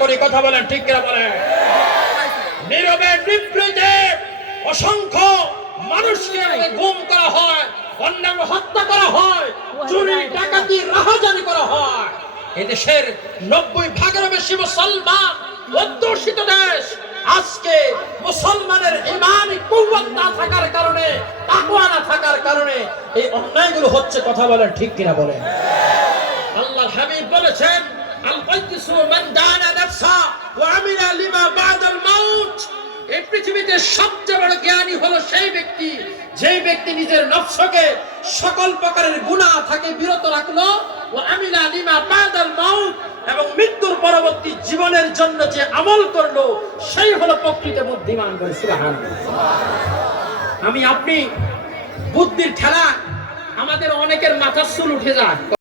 করি। কথা বলেন ঠিক কিনা বলেন? নীরবে নিভৃতে অসংখ্য মানুষকে গুম করা হয়, অন্যান্য হত্যা করা হয়, চুরি ডাকাতি রাহাজানি করা হয়। এই দেশের 90% বেশি মুসলমান অধ্যুষিত দেশ। আজকে মুসলমানের ঈমানি কুওয়াত না থাকার কারণে, তাকওয়া না থাকার কারণে এই অন্যায়গুলো হচ্ছে। কথা বলেন ঠিক কিনা বলেন? আল্লাহর হাবিব বলেছেন, আল কাইসু মান দানা নাফসা ওয়া আমিলা লিমা বাদাল মাউত। এই পৃথিবীতে সবচেয়ে বড় জ্ঞানী হলো সেই ব্যক্তি, যেই ব্যক্তি নিজের নফসকে সকল প্রকারের গুনাহ থেকে বিরত রাখলো, ওয়া আমিলা লিমা বাদাল মাউত, এবং মৃত্যুর পরবর্তী জীবনের জন্য যে আমল করলো সেই হলো প্রকৃত বুদ্ধিমান। সুবহানাল্লাহ। আমি আপনি বুদ্ধির ঠেলা আমাদের অনেকের মাথার চুল উঠে যায়।